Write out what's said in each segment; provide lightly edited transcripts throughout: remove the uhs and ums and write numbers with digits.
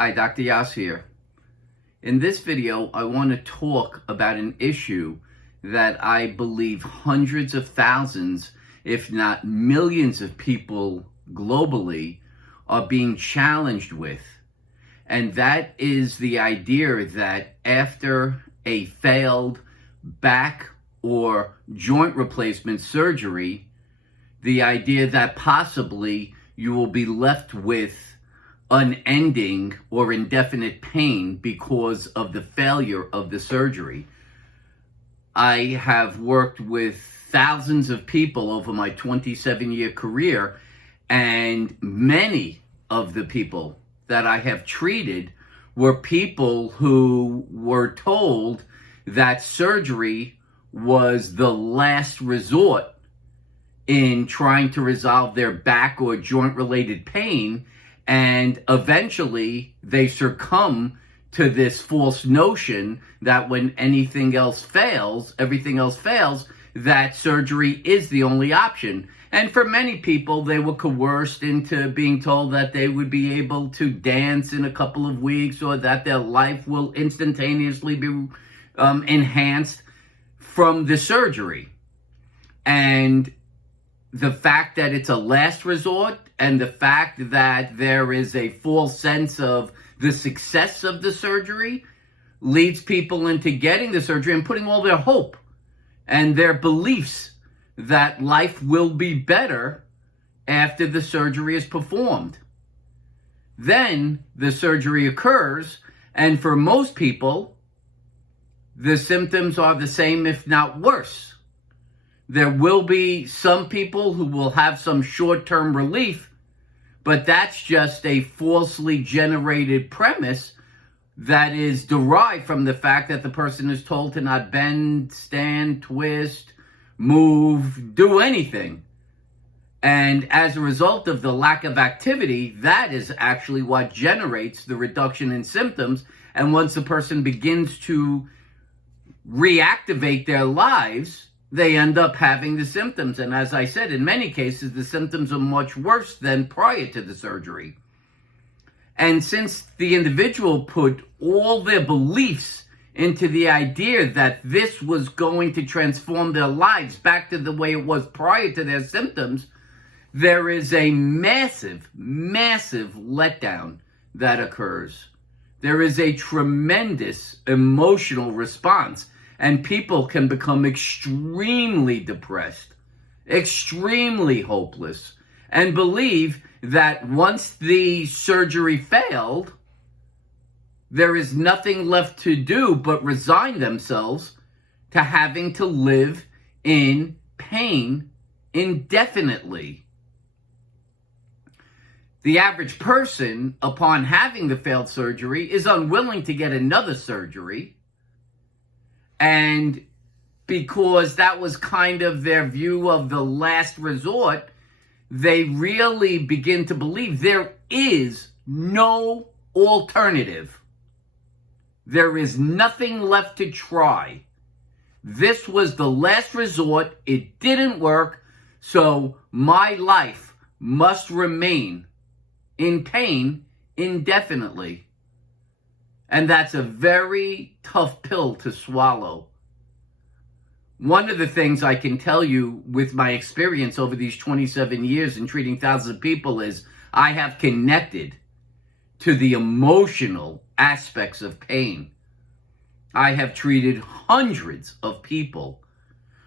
Hi, Dr. Yass here. In this video, I want to talk about an issue that I believe hundreds of thousands, if not millions of people globally are being challenged with. And that is the idea that after a failed back or joint replacement surgery, the idea that possibly you will be left with unending or indefinite pain because of the failure of the surgery. I have worked with thousands of people over my 27-year career, and many of the people that I have treated were people who were told that surgery was the last resort in trying to resolve their back or joint-related pain, and eventually they succumb to this false notion that when everything else fails, that surgery is the only option. And for many people, they were coerced into being told that they would be able to dance in a couple of weeks, or that their life will instantaneously be enhanced from the surgery. And the fact that it's a last resort, and the fact that there is a false sense of the success of the surgery, leads people into getting the surgery and putting all their hope and their beliefs that life will be better after the surgery is performed. Then the surgery occurs, and for most people, the symptoms are the same, if not worse. There will be some people who will have some short-term relief, but that's just a falsely generated premise that is derived from the fact that the person is told to not bend, stand, twist, move, do anything. And as a result of the lack of activity, that is actually what generates the reduction in symptoms. And once a person begins to reactivate their lives, they end up having the symptoms. And as I said, in many cases, the symptoms are much worse than prior to the surgery. And since the individual put all their beliefs into the idea that this was going to transform their lives back to the way it was prior to their symptoms, there is a massive, massive letdown that occurs. There is a tremendous emotional response. And people can become extremely depressed, extremely hopeless, and believe that once the surgery failed, there is nothing left to do but resign themselves to having to live in pain indefinitely. The average person, upon having the failed surgery, is unwilling to get another surgery. And because that was kind of their view of the last resort, they really begin to believe there is no alternative. There is nothing left to try. This was the last resort. It didn't work, so my life must remain in pain indefinitely. And that's a very tough pill to swallow. One of the things I can tell you with my experience over these 27 years in treating thousands of people is I have connected to the emotional aspects of pain. I have treated hundreds of people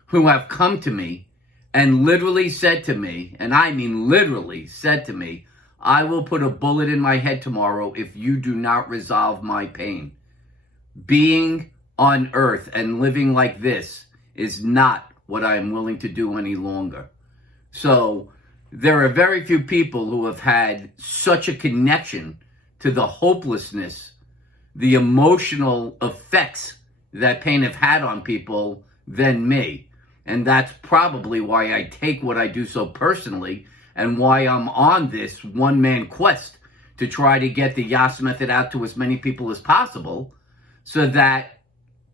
who have come to me and literally said to me, and I mean literally said to me, I will put a bullet in my head tomorrow if you do not resolve my pain. Being on earth and living like this is not what I am willing to do any longer. So there are very few people who have had such a connection to the hopelessness, the emotional effects that pain have had on people than me. And that's probably why I take what I do so personally, and why I'm on this one-man quest to try to get the Yass Method out to as many people as possible, so that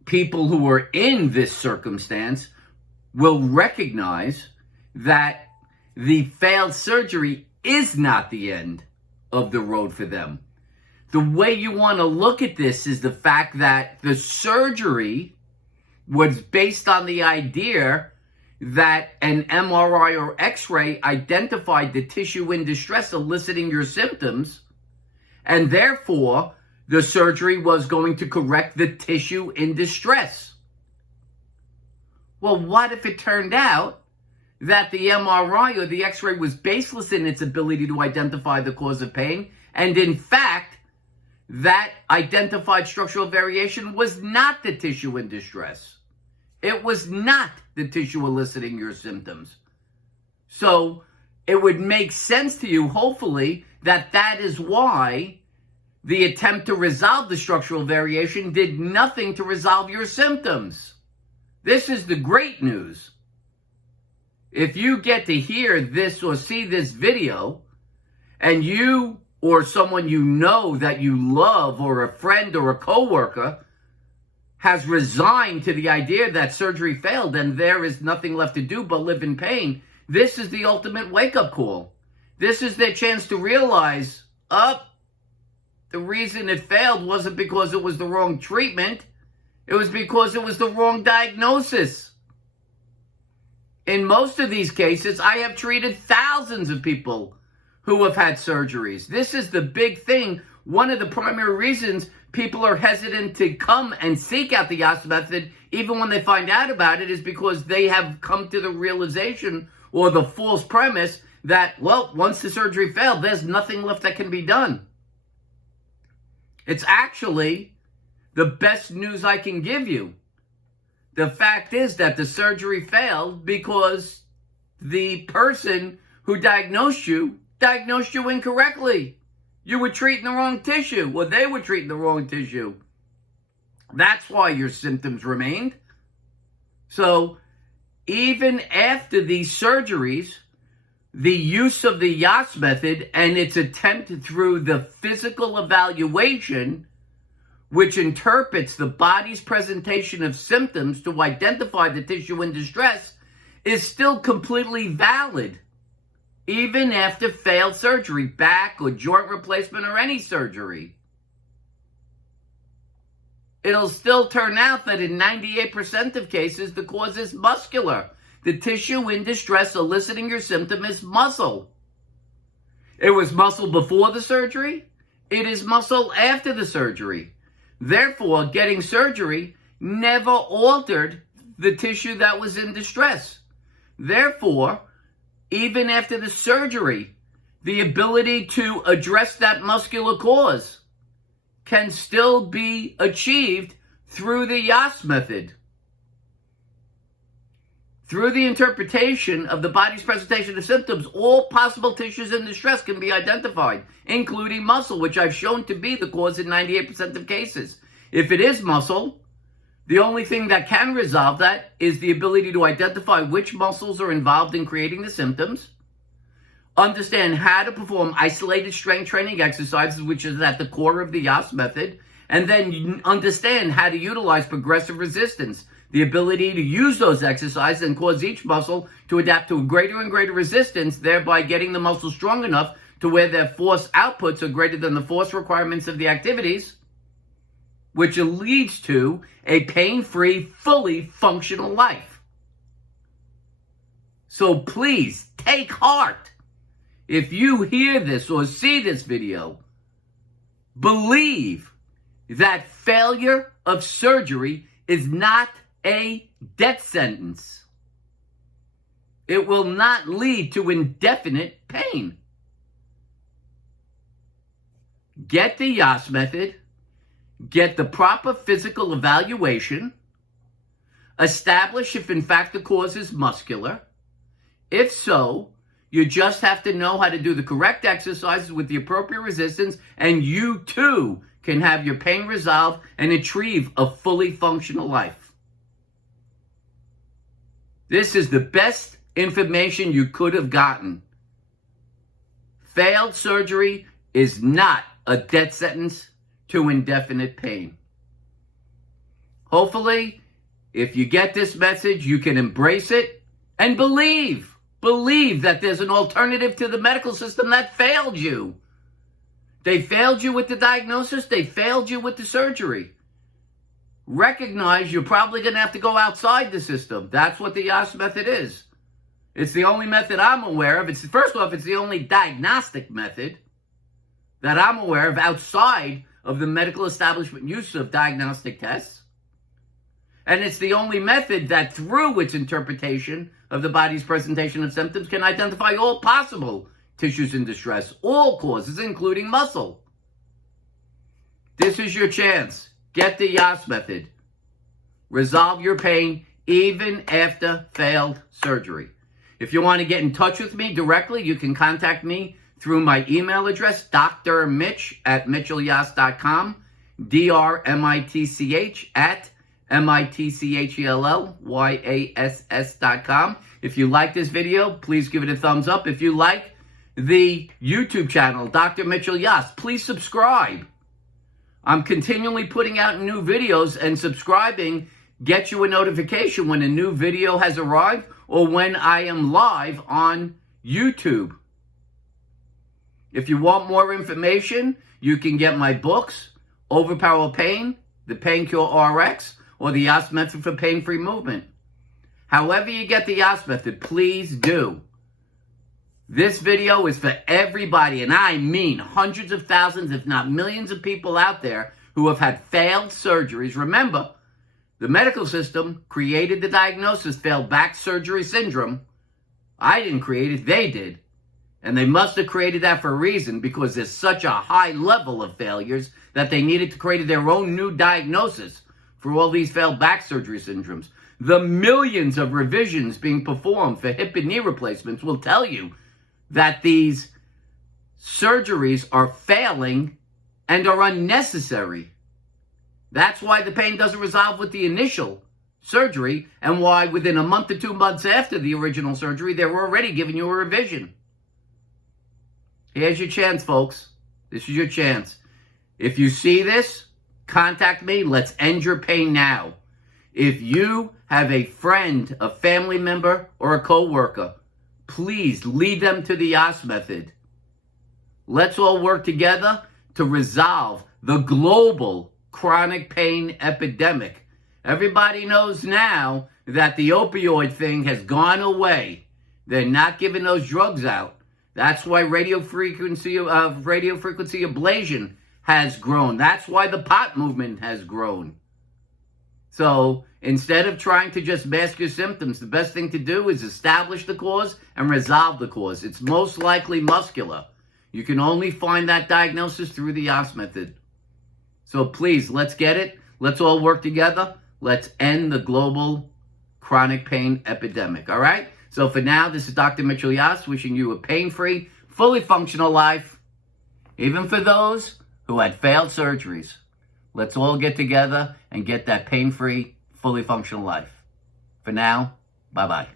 people who are in this circumstance will recognize that the failed surgery is not the end of the road for them. The way you want to look at this is the fact that the surgery was based on the idea that an MRI or X-ray identified the tissue in distress eliciting your symptoms, and therefore the surgery was going to correct the tissue in distress. Well, what if it turned out that the MRI or the X-ray was baseless in its ability to identify the cause of pain, and in fact, that identified structural variation was not the tissue in distress? It was not the tissue eliciting your symptoms. So it would make sense to you, hopefully, that that is why the attempt to resolve the structural variation did nothing to resolve your symptoms. This is the great news. If you get to hear this or see this video, and you or someone you know that you love, or a friend or a coworker, has resigned to the idea that surgery failed and there is nothing left to do but live in pain, this is the ultimate wake-up call. This is their chance to realize, the reason it failed wasn't because it was the wrong treatment. It was because it was the wrong diagnosis. In most of these cases, I have treated thousands of people who have had surgeries. This is the big thing. One of the primary reasons people are hesitant to come and seek out the Yass Method, even when they find out about it, is because they have come to the realization or the false premise that, well, once the surgery failed, there's nothing left that can be done. It's actually the best news I can give you. The fact is that the surgery failed because the person who diagnosed you incorrectly. You were treating the wrong tissue. Well, they were treating the wrong tissue. That's why your symptoms remained. So even after these surgeries, the use of the Yass Method and its attempt through the physical evaluation, which interprets the body's presentation of symptoms to identify the tissue in distress, is still completely valid, even after failed surgery, back or joint replacement or any surgery. It'll still turn out that in 98% of cases, the cause is muscular. The tissue in distress eliciting your symptom is muscle. It was muscle before the surgery. It is muscle after the surgery. Therefore, getting surgery never altered the tissue that was in distress. Therefore, even after the surgery, the ability to address that muscular cause can still be achieved through the Yass Method. Through the interpretation of the body's presentation of symptoms, all possible tissues in distress can be identified, including muscle, which I've shown to be the cause in 98% of cases. If it is muscle, the only thing that can resolve that is the ability to identify which muscles are involved in creating the symptoms, understand how to perform isolated strength training exercises, which is at the core of the Yass Method, and then understand how to utilize progressive resistance, the ability to use those exercises and cause each muscle to adapt to a greater and greater resistance, thereby getting the muscle strong enough to where their force outputs are greater than the force requirements of the activities, which leads to a pain-free, fully functional life. So please, take heart. If you hear this or see this video, believe that failure of surgery is not a death sentence. It will not lead to indefinite pain. Get the Yass Method, get the proper physical evaluation, establish if in fact the cause is muscular. If so, you just have to know how to do the correct exercises with the appropriate resistance, and you too can have your pain resolved and achieve a fully functional life. This is the best information you could have gotten. Failed surgery is not a death sentence to indefinite pain. Hopefully, if you get this message, you can embrace it and believe that there's an alternative to the medical system that failed you. They failed you with the diagnosis. They failed you with the surgery. Recognize you're probably going to have to go outside the system. That's what the Yass Method is. It's the only method I'm aware of. First off, it's the only diagnostic method that I'm aware of outside of the medical establishment use of diagnostic tests. And it's the only method that, through its interpretation of the body's presentation of symptoms, can identify all possible tissues in distress, all causes, including muscle. This is your chance. Get the Yass Method. Resolve your pain even after failed surgery. If you want to get in touch with me directly, you can contact me through my email address, drmitch@mitchellyass.com, drmitch@mitchellyass.com. If you like this video, please give it a thumbs up. If you like the YouTube channel, Dr. Mitchell Yass, please subscribe. I'm continually putting out new videos, and subscribing gets you a notification when a new video has arrived or when I am live on YouTube. If you want more information, you can get my books, Overpower Pain, The Pain Cure RX, or the Yass Method for Pain-Free Movement. However you get the Yass Method, please do. This video is for everybody, and I mean hundreds of thousands, if not millions of people out there who have had failed surgeries. Remember, the medical system created the diagnosis, failed back surgery syndrome. I didn't create it, they did. And they must have created that for a reason, because there's such a high level of failures that they needed to create their own new diagnosis for all these failed back surgery syndromes. The millions of revisions being performed for hip and knee replacements will tell you that these surgeries are failing and are unnecessary. That's why the pain doesn't resolve with the initial surgery, and why within a month to 2 months after the original surgery, they were already giving you a revision. Here's your chance, folks. This is your chance. If you see this, contact me. Let's end your pain now. If you have a friend, a family member, or a coworker, please lead them to the Yass Method. Let's all work together to resolve the global chronic pain epidemic. Everybody knows now that the opioid thing has gone away. They're not giving those drugs out. That's why radio frequency ablation has grown. That's why the pot movement has grown. So instead of trying to just mask your symptoms, the best thing to do is establish the cause and resolve the cause. It's most likely muscular. You can only find that diagnosis through the Yass Method. So please, let's get it. Let's all work together. Let's end the global chronic pain epidemic, all right? So for now, this is Dr. Mitchell Yass wishing you a pain-free, fully functional life, even for those who had failed surgeries. Let's all get together and get that pain-free, fully functional life. For now, bye-bye.